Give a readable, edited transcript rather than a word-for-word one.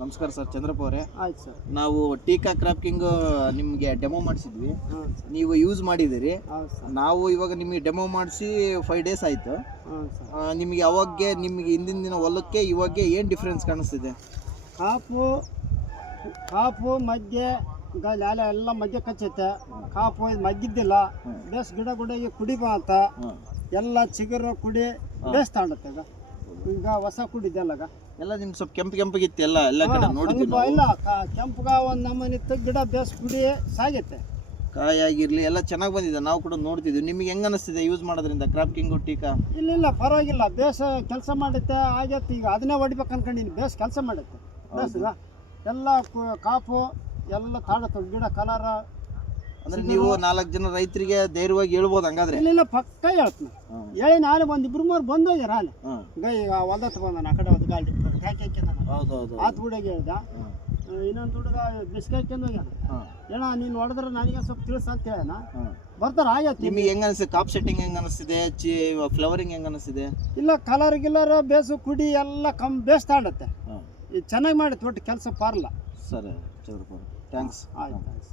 ನಮಸ್ಕಾರ ಸರ್, ಚಂದ್ರಪ್ಪ ಅವರೇ. ಆಯ್ತು ಸರ್. ನಾವು ಟೀಕಾ ಕ್ರಾಪ್ ಕಿಂಗ್ ನಿಮಗೆ ಡೆಮೋ ಮಾಡಿಸಿದ್ವಿ, ನೀವು ಯೂಸ್ ಮಾಡಿದ್ದೀರಿ. ನಾವು ಇವಾಗ ನಿಮಗೆ ಡೆಮೋ ಮಾಡಿಸಿ 5 days ಆಯಿತು. ನಿಮಗೆ ಅವಾಗೆ ನಿಮಗೆ ಹಿಂದಿನ ದಿನ ಹೊಲಕ್ಕೆ ಇವಾಗ ಏನು ಡಿಫ್ರೆನ್ಸ್ ಕಾಣಿಸ್ತಿದೆ? ಕಾಪು ಮಧ್ಯೆ ಲಾಲೆ ಎಲ್ಲ ಮಧ್ಯೆ ಕಚ್ಚೈತೆ. ಕಾಪು ಮಗ್ಗಿದ್ದಿಲ್ಲ, ಬೇಸ್ ಗಿಡ ಗುಡಿಗೆ ಕುಡಿಬ ಅಂತ ಎಲ್ಲ ಚಿಗುರು ಕುಡಿ ಬೇಸ್ ತಾಂಡತ್ತೆ. ಈಗ ಹೊಸ ಕುಡಿದೆಲ್ಲ ಎಲ್ಲ ನಿಮ್ಗೆ ಸ್ವಲ್ಪ ಕೆಂಪಿಗಿತ್ತು ಎಲ್ಲ ಕಡೆ ನೋಡಿದ್ವಿ. ಇಲ್ಲ ಕೆಂಪುಗ ಒಂದು ನಮ್ಮನಿತ್ತು ಗಿಡ ಬೇಸ್ ಕುಡಿ ಸಾಗೈತೆ. ಕಾಯಾಗಿರ್ಲಿ ಎಲ್ಲ ಚೆನ್ನಾಗಿ ಬಂದಿದೆ, ನಾವು ಕೂಡ ನೋಡ್ತಿದ್ವಿ. ನಿಮಗೆ ಹೆಂಗೆ ಅನಿಸ್ತಿದೆ ಯೂಸ್ ಮಾಡೋದ್ರಿಂದ ಕ್ರಾಪ್ ಕಿಂಗು ಟೀಕಾ? ಇಲ್ಲ ಪರವಾಗಿಲ್ಲ, ಬೇಸ್ ಕೆಲಸ ಮಾಡುತ್ತೆ ಆಗೈತೆ. ಈಗ ಅದನ್ನೇ ಹೊಡಿಬೇಕು ಅನ್ಕೊಂಡಿನಿ. ಬೇಸ್ ಕೆಲಸ ಮಾಡುತ್ತೆ ಬೇಸ್ಗ ಎಲ್ಲ ಕಾಪು ಎಲ್ಲ ತಾಡತ್ತೆ ಗಿಡ ಕಲರ್. ಅಂದ್ರೆ ನೀವು 4 ಜನ ರೈತರಿಗೆ ಧೈರ್ಯವಾಗಿ ಹೇಳ್ಬೋದು ಹಂಗಾದ್ರೆ? ಇಲ್ಲ ಪಕ್ಕ ಹೇಳ್ತೀನಿ. ಹೇಳಿ ನಾಳೆ ಒಂದು 2-3 ಬಂದೋಗ್ಯಾರ ಅಲ್ಲಿ ಈಗ ಹೊಲ್ದತ್ ಬಂದಾನ. ಆ ಕಡೆ ಒಂದು ಗಾಡಿ ಆತ್ ಹುಡುಗ ಹೇಳ್ದ. ಇನ್ನೊಂದು ಹುಡುಗ ಬಿಸ್ಕೆ ಹಾಕ್ಯಂದು ಹೋಗ್ಯಾನ. ಏನ ನೀನು ಹೊಡೆದ್ರೆ ನನಗೆ ಸ್ವಲ್ಪ ತಿಳಿಸ ಅಂತ ಹೇಳೋಣ. ಬರ್ತಾರ ಆಗೈತಿ. ನಿಮಗೆ ಹೆಂಗ ಅನಿಸ್ತಿದೆ? ಕಾಪ್ ಸೆಟ್ಟಿಂಗ್ ಹೆಂಗ ಅನಿಸ್ತಿದೆ? ಫ್ಲವರಿಂಗ್ ಹೆಂಗ ಅನಿಸ್ತಿದೆ? ಇಲ್ಲ ಕಲರ್ ಗಿಲ್ಲರ್ ಬೇಸು ಕುಡಿ ಎಲ್ಲ ಬೇಸ್ ತಾಂಡತ್ತೆ. ಇದು ಚೆನ್ನಾಗಿ ಮಾಡುತ್ತೆ ಒಟ್ಟು ಕೆಲಸ ಪಾರ್ಲ. ಸರಿ, ಥ್ಯಾಂಕ್ಸ್. ಆಯ್ತು.